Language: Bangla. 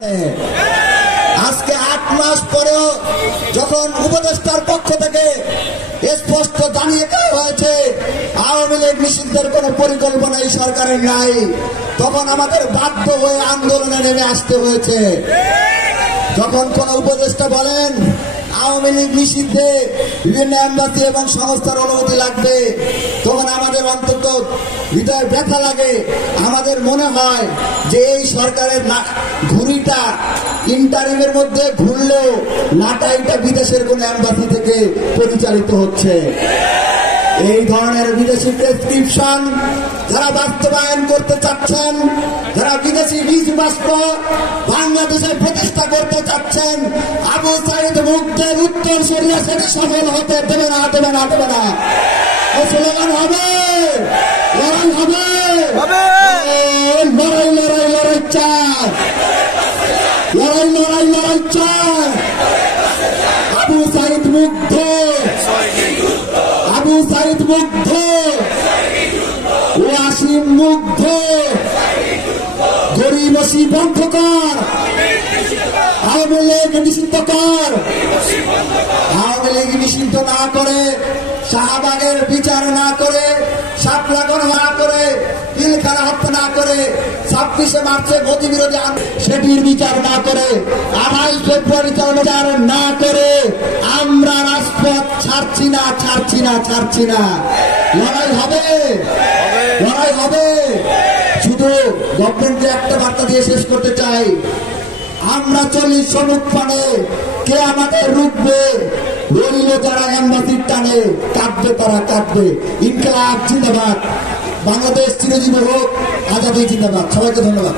আজকে ৮ মাস পরেও যখন উপদেষ্টার পক্ষ থেকে স্পষ্ট জানিয়ে দেওয়া হয়েছে আওয়ামী লীগ নিষিদ্ধের কোন পরিকল্পনা এই সরকারের নাই, তখন আমাদের বাধ্য হয়ে আন্দোলনে নেমে আসতে হয়েছে। যখন কোন উপদেষ্টা বলেন আওয়ামী লীগ নিষিদ্ধে বিভিন্ন এমবাসি এবং সংস্থার অনুমতি লাগবে, তখন আমাদের অন্তত হৃদয় ব্যথা লাগে। আমাদের মনে হয় যে এই সরকারের ঘুড়িটা ইন্টারিমের মধ্যে ঘুরলেও লাটাইটা বিদেশের কোন এমবাসি থেকে পরিচালিত হচ্ছে। এই ধরনের বিদেশি প্রেসক্রিপশন যারা বাস্তবায়ন করতে চাচ্ছেন, যারা বিদেশি বীজ বাষ্প বাংলাদেশে প্রতিষ্ঠা করতে চাচ্ছেন, আবু সাইদ মুগ্ধের উত্তর সরিয়া সেটি সফল হতে দেবে না, দেবে না, দেবে না। স্লোগান হবে, লড়াই হবে, লড়াই লড়াই লড়াই চাই, লড়াই লড়াই লড়াই চাই। আবু সাইদ মুগ্ধ, আবু সাইদ মুগ্ধ, ওয়াসিম মুগ্ধ, গরিবসী বন্ধ কর, আওয়ামী লীগ নিষিদ্ধ কর। আওয়ামী লীগ নিষিদ্ধ না করে, শাহবাগের বিচার না করে, শাপলা গণনা না করে, পিলখানা হত্যা না করে, 26শে মার্চে মোদী বিরোধী সেটির বিচার না করে, 28 ফেব্রুয়ারি বিচার না করে আমরা রাজপথ ছাড়ছি না, ছাড়ছি না, ছাড়ছি না। লড়াই হবে, লড়াই হবে। শুধু গভর্নমেন্টকে একটা বার্তা দিয়ে শেষ করতে চাই, আমরা চলি সমুখপানে, কে আমাদের রুখবে? রইল যারা এমবাসির টানে, কাঁদবে তারা কাঁদবে। ইনকিলাব জিন্দাবাদ, বাংলাদেশ চিরজীবী হোক, আজাদী জিন্দাবাদ। সবাইকে ধন্যবাদ।